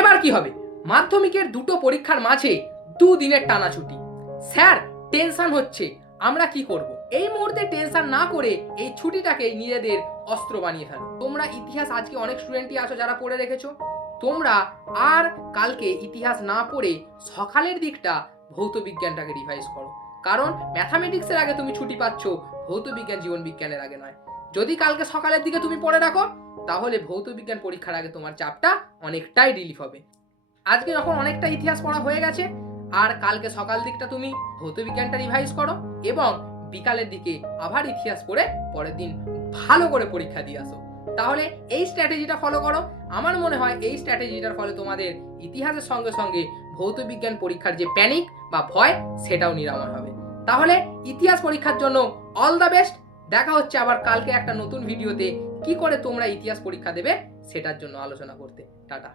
এবার কি হবে? মাধ্যমিকের দুটো পরীক্ষার মাঝে দুদিনের টানা ছুটি। স্যার টেনশন হচ্ছে, আমরা কি করব? এই মুহূর্তে টেনশন না করে এই ছুটিটাকে নিজেদের অস্ত্র বানিয়ে ফেলো। তোমরা ইতিহাস আজকে অনেক স্টুডেন্টই আছো যারা পড়ে রেখেছো, তোমরা আর কালকে ইতিহাস না পড়ে সকালের দিকটা ভৌত বিজ্ঞানটাকে রিভাইজ করো। কারণ ম্যাথামেটিক্সের আগে তুমি ছুটি পাচ্ছ, ভৌত বিজ্ঞান জীবন বিজ্ঞানের আগে নয়। যদি কালকে সকালের দিকে তুমি পড়ে রাখো, তাহলে ভৌত বিজ্ঞান পরীক্ষার আগে তোমার চাপটা অনেকটাই রিলিফ হবে। আজকে যখন অনেকটা ইতিহাস পড়া হয়ে গেছে, আর কালকে সকাল দিকটা তুমি ভৌত বিজ্ঞানটা রিভাইজ করো এবং বিকালের দিকে আবার ইতিহাস পড়ে পরের দিন ভালো করে পরীক্ষা দিয়ে আসো। তাহলে এই স্ট্র্যাটেজিটা ফলো করো। আমার মনে হয় এই স্ট্র্যাটেজিটার ফলে তোমাদের ইতিহাসের সঙ্গে সঙ্গে ভৌত বিজ্ঞান পরীক্ষার যে প্যানিক বা ভয়, সেটাও নিরাময় হবে। তাহলে ইতিহাস পরীক্ষার জন্য অল দ্য বেস্ট। দেখা হচ্ছে আবার কালকে একটা নতুন ভিডিওতে, কি করে তোমরা ইতিহাস পরীক্ষা দেবে সেটার জন্য আলোচনা করতে। টাটা।